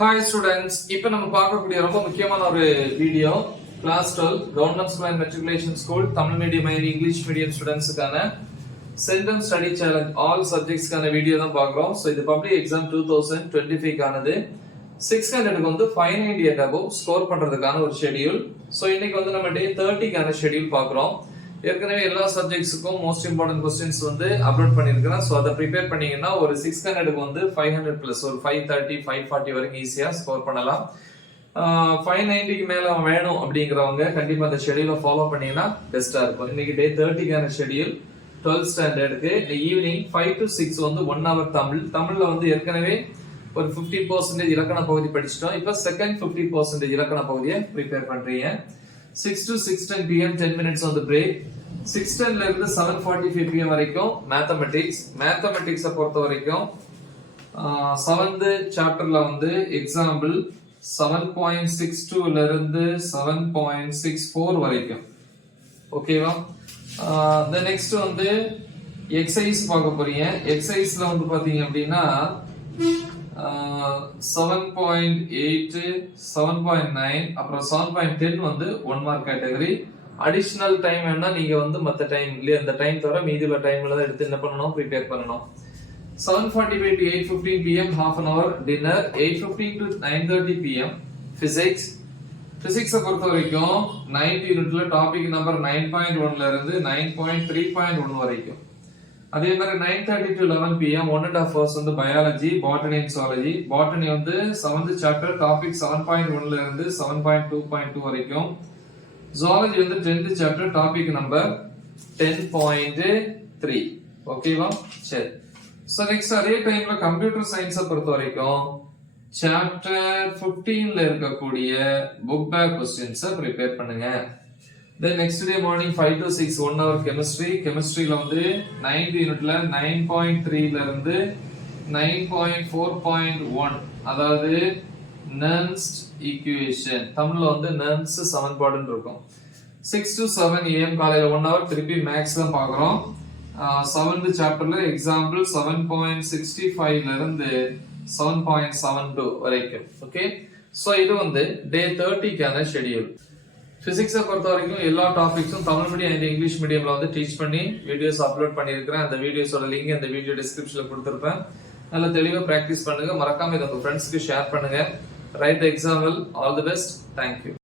Hi students, இப்போ நம்ம பார்க்கக்கூடிய ரொம்ப முக்கியமான ஒரு video class 12 government school and matriculation school Tamil medium and English medium ஸ்டூடெண்ட்ஸ்க்கான சென்டம் ஸ்டடி சேலஞ்ச் ஆல் சப்ஜெக்ட்ஸ்க்கான வீடியோ தான் பார்க்குறோம். ஸோ இது பப்ளிக் எக்ஸாம் 2025க்கானது 600க்கு வந்து 590 and above ஸ்கோர் பண்றதுக்கான ஒரு ஷெடியூல். ஸோ இன்னைக்கு வந்து நம்ம டே 30க்கான ஷெடியூல் பார்க்குறோம். ஏற்கனவே எல்லா சப்ஜெக்ட்ஸுக்கும் மோஸ்ட் இம்பார்ட்டன்ட் கொஸ்டின்ஸ் வந்து அப்லோட் பண்ணிருக்கிறேன். ஸோ அதை ப்ரிப்பேர் பண்ணீங்கன்னா ஒரு 600க்கு வந்து 500 பிளஸ் ஒரு 530 540 வரைக்கும் ஈஸியா ஸ்கோர் பண்ணலாம். 590க்கு மேல வேணும் அப்படிங்கிறவங்க கண்டிப்பா அந்த ஷெடியூலை ஃபாலோ பண்ணீங்கன்னா பெஸ்டா இருக்கும். இன்னைக்கு டே 30க்கான ஷெடியூல் 12th ஸ்டாண்டர்டுக்கு ஈவினிங் 5 to 6 வந்து 1 hour தமிழ்ல வந்து ஏற்கனவே ஒரு 50% இலக்கண பகுதி படிச்சிட்டோம். இப்போ செகண்ட் 50% இலக்கண பகுதியை ப்ரிப்பேர் பண்றீங்க. 6 to 6:10 p.m. 10 minutes on the break. 6:10 ல இருந்து 7:45 p.m. வரைக்கும் மேத்தமெட்டிக்ஸ் பொறுத்த வரைக்கும் 7th சாப்டர்ல வந்து எக்ஸாம்பிள் 7.62 ல இருந்து 7.64 வரைக்கும். ஓகேவா? the next வந்து எக்ஸசைஸ் பார்க்க போறீங்க. எக்ஸசைஸ்ல வந்து பாத்தீங்க அப்படின்னா 7.8 7.9 அப்புறம் 7.10 வந்து 1 மார்க் கேட்டகரி. அடிஷனல் டைம் வேணா நீங்க வந்து மத்த டைம் இல்ல அந்த டைம் தவிர மீதி உள்ள டைம்ல தான் எடுத்து என்ன பண்ணணும், ப்ரிப்பேர் பண்ணணும். 7:45 to 8:15 p.m. half an hour dinner. 8:15 to 9:30 p.m. physics பொறுத்த வரைக்கும் 9th யூனிட்ல டாபிக் நம்பர் 9.1 ல இருந்து 9.3.1 வரைக்கும். அதே மாதிரி 9:30 to 11 p.m. 1.5 hours வந்து biology, botany and zoology. Botany வந்து 7th சாப்டர் டாபிக் 7.1 ல இருந்து 7.2.2 வரைக்கும். ஜூவாலஜி வந்து 10th சாப்டர் டாபிக் நம்பர் 10.3. ஓகேவா? சரி. சோ நெக்ஸ்ட் அதே டைம்ல கம்ப்யூட்டர் சயின்ஸ் பொறுத்த வரைக்கும் சாப்டர் 15 ல இருக்கக்கூடிய புக் பேக் क्वेश्चंस ப்ரிப்பேர் பண்ணுங்க. Then next day morning 5 to 6 1 hour chemistryல வந்து 9th யூனிட்ல 9.3 ல இருந்து 9.4.1 அதாவது Nernst equation தமிழ்ல வந்து Nernst சமன்பாடுன்னு இருக்கும். 6 to 7 am காலையில 1 hour திருப்பி மேக்ஸ் தான் பார்க்கறோம். 7th சாப்டர்ல எக்ஸாம்பிள் 7.65 ல இருந்து 7.72 வரைக்கும். ஓகே, சோ இது வந்து டே 30க்கான ஷெட்யூல். பிசிக்ஸை பொறுத்த வரைக்கும் எல்லா டாபிக்ஸும் தமிழ் மீடியம் அண்ட் இங்கிலீஷ் மீடியம்ல வந்து டீச் பண்ணி வீடியோஸ் அப்லோட் பண்ணியிருக்கிறேன். அந்த வீடியோஸோட லிங்க் அந்த வீடியோ டிஸ்கிரிப்ஷன்ல கொடுத்துருப்பேன். நல்லா தெளிவாக ப்ராக்டிஸ் பண்ணுங்க. மறக்காம இதை உங்க ஃப்ரெண்ட்ஸ்க்கு ஷேர் பண்ணுங்க. Right example. All the best. Thank you.